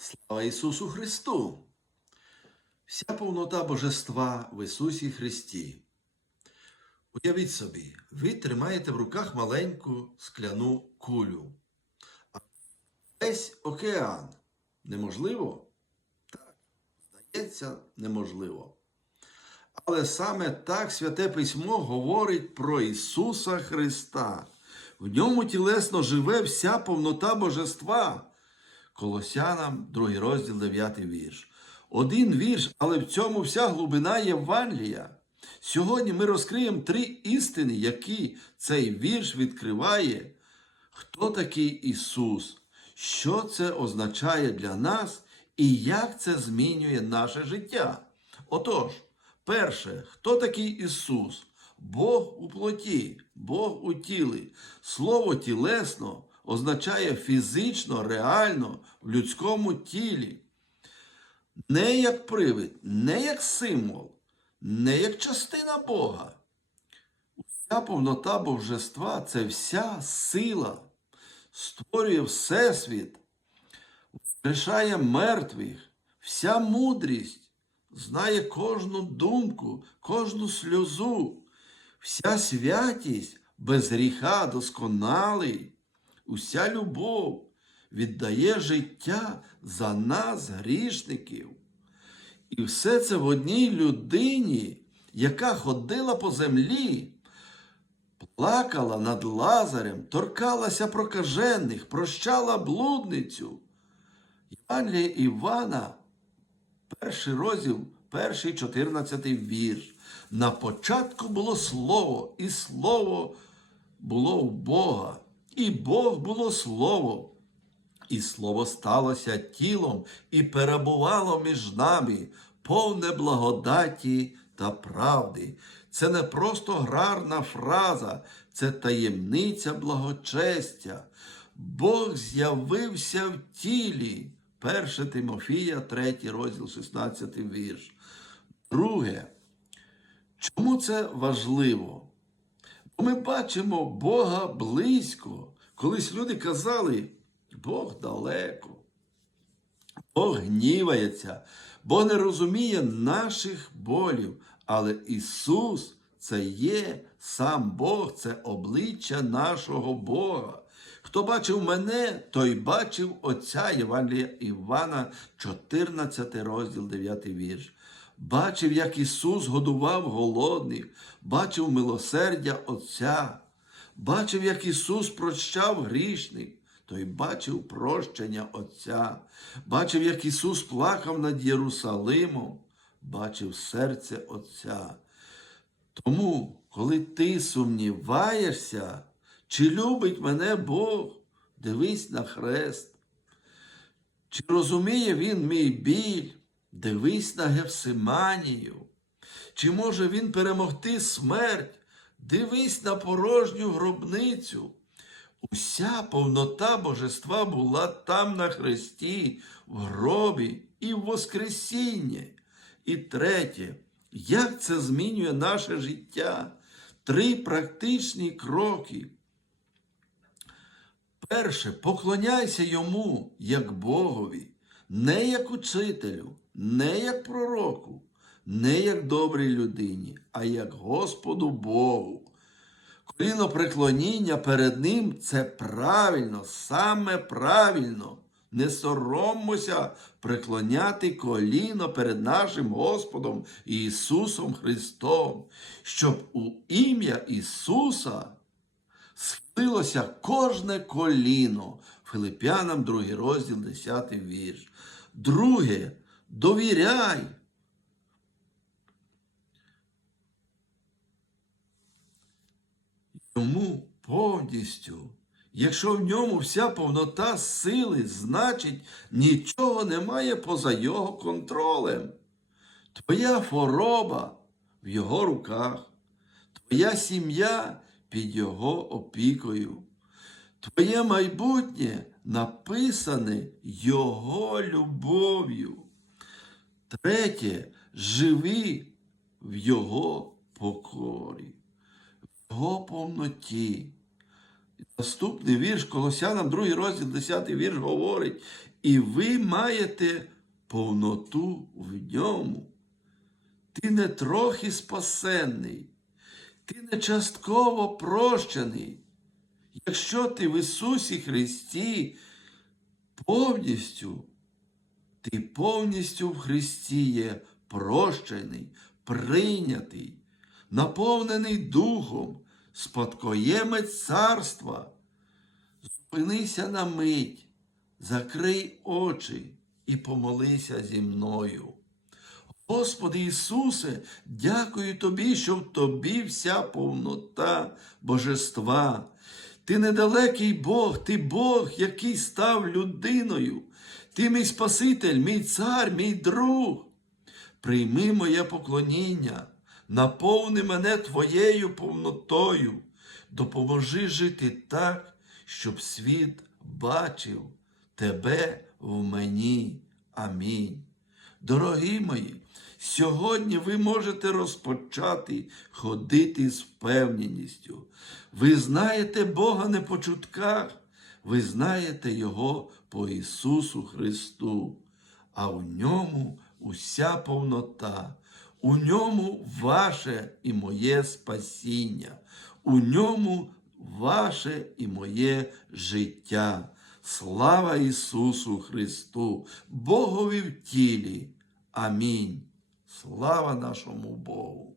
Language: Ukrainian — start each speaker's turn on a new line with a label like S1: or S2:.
S1: Слава Ісусу Христу! Вся повнота Божества в Ісусі Христі. Уявіть собі, ви тримаєте в руках маленьку скляну кулю. А весь океан неможливо? Так, здається, неможливо. Але саме так Святе Письмо говорить про Ісуса Христа. В ньому тілесно живе вся повнота Божества. Колосянам, другий розділ, 9 вірш. Один вірш, але в цьому вся глибина Євангелія. Сьогодні ми розкриємо три істини, які цей вірш відкриває. Хто такий Ісус? Що це означає для нас і як це змінює наше життя? Отож, перше, хто такий Ісус? Бог у плоті, Бог у тілі. Слово тілесно означає фізично, реально в людському тілі. Не як привид, не як символ, не як частина Бога. Вся повнота Божества це вся сила, створює Всесвіт, воскрешає мертвих, вся мудрість, знає кожну думку, кожну сльозу, вся святість без гріха досконалий, уся любов віддає життя за нас, грішників. І все це в одній людині, яка ходила по землі, плакала над Лазарем, торкалася прокажених, прощала блудницю. Євангелія Івана, перший розділ, перший 14 вірш. На початку було слово, і слово було в Бога, і Бог було слово. І слово сталося тілом і перебувало між нами, повне благодаті та правди. Це не просто гарна фраза, це таємниця благочестя. Бог з'явився в тілі. 1 Тимофія, 3 розділ, 16 вірш. Друге, чому це важливо? Ми бачимо Бога близько. Колись люди казали, Бог далеко, Бог гнівається, Бог не розуміє наших болів, але Ісус це є сам Бог, це обличчя нашого Бога. Хто бачив мене, той бачив Отця Євангелія Івана, 14 розділ, 9 вірш. Бачив, як Ісус годував голодних, бачив милосердя Отця, бачив, як Ісус прощав грішних, той бачив прощення Отця, бачив, як Ісус плакав над Єрусалимом, бачив серце Отця. Тому, коли ти сумніваєшся, чи любить мене Бог, дивись на хрест. Чи розуміє Він мій біль? Дивись на Гевсиманію. Чи може він перемогти смерть? Дивись на порожню гробницю. Уся повнота божества була там на хресті, в гробі і в Воскресінні. І третє, як це змінює наше життя? Три практичні кроки. Перше, поклоняйся йому як Богові, не як учителю, не як пророку, не як добрій людині, а як Господу Богу. Коліно преклоніння перед Ним це правильно, саме правильно. Не сороммося преклоняти коліно перед нашим Господом Ісусом Христом, щоб у ім'я Ісуса схилилося кожне коліно. Филип'янам, 2 розділ, 10 вірш. Друге, довіряй. Йому повністю. Якщо в ньому вся повнота сили, значить нічого немає поза його контролем. Твоя хвороба в його руках, твоя сім'я під його опікою. Твоє майбутнє написане Його любов'ю. Третє, живи в Його покорі, в Його повноті. Наступний вірш Колосянам, другий розділ, 10 вірш говорить: і ви маєте повноту в ньому. Ти не трохи спасенний, ти не частково прощений. Якщо ти в Ісусі Христі повністю, ти повністю в Христі є прощений, прийнятий, наповнений Духом, спадкоємець царства. Зупинися на мить, закрий очі і помолися зі мною. Господи Ісусе, дякую Тобі, що в Тобі вся повнота Божества. Ти недалекий Бог, ти Бог, який став людиною. Ти мій Спаситель, мій цар, мій друг. Прийми моє поклоніння, наповни мене Твоєю повнотою, допоможи жити так, щоб світ бачив Тебе в мені. Амінь. Дорогі мої, сьогодні ви можете розпочати ходити з впевненістю. Ви знаєте Бога не по чутках, ви знаєте Його по Ісусу Христу, а в ньому уся повнота, у ньому ваше і моє спасіння, у ньому ваше і моє життя. Слава Ісусу Христу, Богові в тілі. Амінь. Слава нашому Богу.